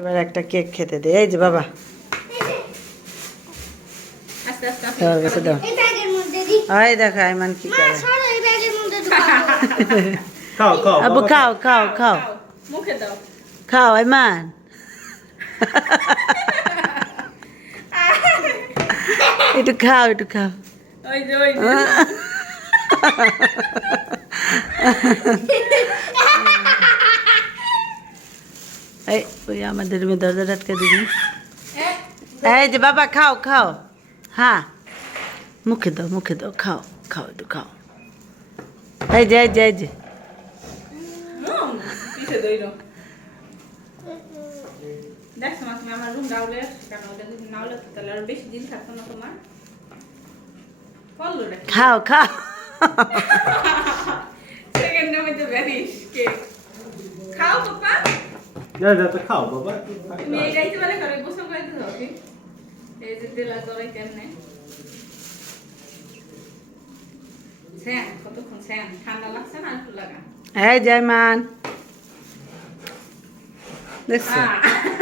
এবার একটা কেক খেতে দে। এই যে বাবা, তোমার কাছে দাও। ওই দেখো আইমান কি করে। আবু খাও খাও খাও মুখে দাও। খাও আইমান। একটু খাও একটু খাও। ওই যে ওই যে এই ওই আমাদের রুমে দরজা আটকে দিবি। এই যে বাবা খাও খাও। হ্যাঁ মুখে দাও খাও খাও একটু খাও। এই যে এই যে এই যে পিছে দইরো। দেখছো মা তুমি আমার রুম ডাউলে কেন ওটা যদি না হলে তাহলে আর বেশি দিন থাকতো না তোমার। করলো নাকি খাও খাও। সেকেন্ড নামে তো ভ্যানিশ কে খাও পাপা। Ja, dat খাও বাবা। তুমি এই গাইতে বলে করে গোসল করে দিও কি এই যে দিলা করে কেমনে স্যান কতক্ষণ স্যান ঠান্ডা লাগছে না একটু লাগা। এই জয়মান দেখছো আ